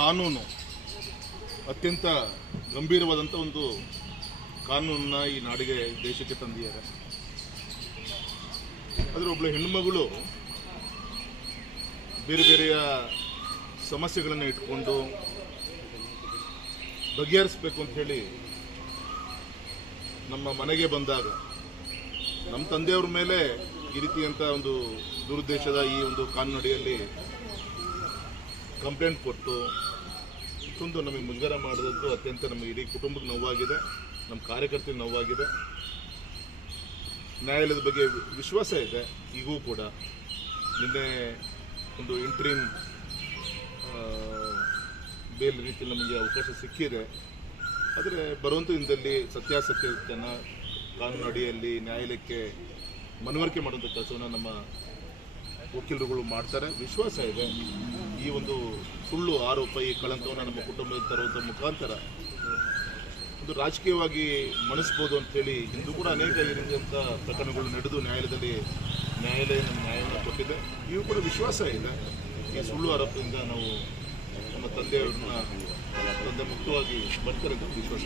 ಕಾನೂನು ಅತ್ಯಂತ ಗಂಭೀರವಾದಂಥ ಒಂದು ಕಾನೂನನ್ನ ಈ ನಾಡಿಗೆ ದೇಶಕ್ಕೆ ತಂದಿದ್ದಾರೆ. ಆದರೆ ಒಬ್ಬಳು ಹೆಣ್ಣುಮಗಳು ಬೇರೆ ಬೇರೆಯ ಸಮಸ್ಯೆಗಳನ್ನು ಇಟ್ಕೊಂಡು ಬಗೆಹರಿಸ್ಬೇಕು ಅಂತ ಹೇಳಿ ನಮ್ಮ ಮನೆಗೆ ಬಂದಾಗ ನಮ್ಮ ತಂದೆಯವ್ರ ಮೇಲೆ ಈ ರೀತಿಯಂಥ ಒಂದು ದುರುದ್ದೇಶದ ಈ ಒಂದು ಕಾನೂನಡಿಯಲ್ಲಿ ಕಂಪ್ಲೇಂಟ್ ಕೊಟ್ಟು ಇಷ್ಟೊಂದು ನಮಗೆ ಮುಜುಗರ ಮಾಡಿದದ್ದು ಅತ್ಯಂತ ನಮ್ಮ ಇಡೀ ಕುಟುಂಬಕ್ಕೆ ನೋವಾಗಿದೆ, ನಮ್ಮ ಕಾರ್ಯಕರ್ತರಿಗೆ ನೋವಾಗಿದೆ. ನ್ಯಾಯಾಲಯದ ಬಗ್ಗೆ ವಿಶ್ವಾಸ ಇದೆ, ಈಗೂ ಕೂಡ. ನಿನ್ನೆ ಒಂದು ಇಂಟ್ರೀಮ್ ಬೇಲ್ ರೀತಿ ನಮಗೆ ಅವಕಾಶ ಸಿಕ್ಕಿದೆ. ಆದರೆ ಬರುವಂಥ ದಿನದಲ್ಲಿ ಸತ್ಯಾಸತ್ಯತೆಯನ್ನು ಕಾನೂನು ಅಡಿಯಲ್ಲಿ ನ್ಯಾಯಾಲಯಕ್ಕೆ ಮನವರಿಕೆ ಮಾಡುವಂಥ ಕೆಲಸವನ್ನು ನಮ್ಮ ವಕೀಲರುಗಳು ಮಾಡ್ತಾರೆ. ವಿಶ್ವಾಸ ಇದೆ. ಈ ಒಂದು ಸುಳ್ಳು ಆರೋಪ ಈ ಕಳಂಕವನ್ನು ನಮ್ಮ ಕುಟುಂಬದಲ್ಲಿ ತರುವಂಥ ಮುಖಾಂತರ ಒಂದು ರಾಜಕೀಯವಾಗಿ ಮಣಿಸ್ಬೋದು ಅಂತೇಳಿ ಇಂದು ಕೂಡ ಅನೇಕ ರೀತಿಯಂಥ ಪ್ರಕರಣಗಳು ನಡೆದು ನ್ಯಾಯಾಲಯದಲ್ಲಿ ನ್ಯಾಯಾಲಯ ನಮ್ಮ ನ್ಯಾಯವನ್ನು ಕೊಟ್ಟಿದೆ ಇವು ಕೂಡ ವಿಶ್ವಾಸ ಇದೆ ಈ ಸುಳ್ಳು ಆರೋಪದಿಂದ ನಾವು ನಮ್ಮ ತಂದೆಯವ್ರನ್ನ ತಂದೆ ಮುಕ್ತವಾಗಿ ಬರ್ತಾರೆ ಅಂತ ವಿಶ್ವಾಸ.